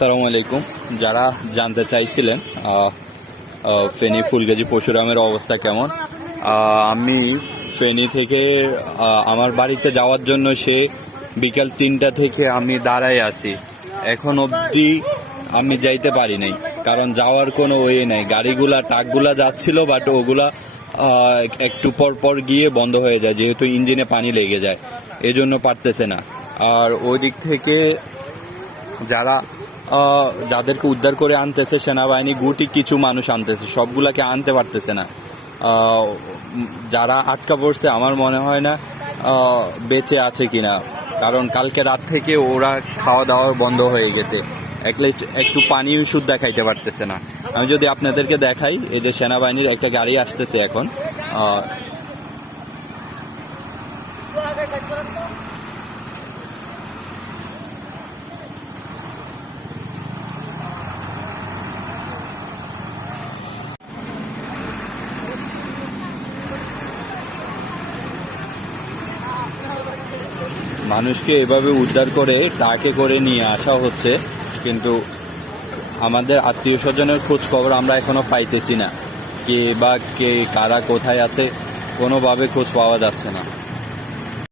আসসালামু আলাইকুম। যারা জানতে চাইছিলেন ফেনী ফুলগাজী পরশুরামের অবস্থা কেমন আমি ফেনী থেকে আমার বাড়িতে যাওয়ার জন্য সে বিকাল তিনটা থেকে আমি দাঁড়ায় আছি। এখন অবধি আমি যাইতে পারি নাই, কারণ যাওয়ার কোনো ওয়ে নাই। গাড়িগুলা, ট্রাকগুলা যাচ্ছিল, বাট ওগুলা একটু পর পর গিয়ে বন্ধ হয়ে যায়, যেহেতু ইঞ্জিনে পানি লেগে যায়, এজন্য পারতেছে না। আর ওই দিক থেকে যারা যাদেরকে উদ্ধার করে আনতেছে সেনাবাহিনী, গুটি কিছু মানুষ আনতেছে, সবগুলাকে আনতে পারতেছে না। যারা আটকা পড়ছে, আমার মনে হয় না বেঁচে আছে কিনা। কারণ কালকে রাত থেকে ওরা খাওয়া দাওয়া বন্ধ হয়ে গেছে। একটু পানি ওষুধ দেখাইতে পারতেছে না। আমি যদি আপনাদেরকে দেখাই, এই যে সেনাবাহিনীর একটা গাড়ি আসতেছে এখন মানুষকে এভাবে উদ্ধার করে ট্রাকে করে নিয়ে আসা হচ্ছে, কিন্তু আমাদের আত্মীয় স্বজনের খোঁজ খবর আমরা এখনও পাইতেছি না। কে বা কে, কারা কোথায় আছে, কোনোভাবে খোঁজ পাওয়া যাচ্ছে না।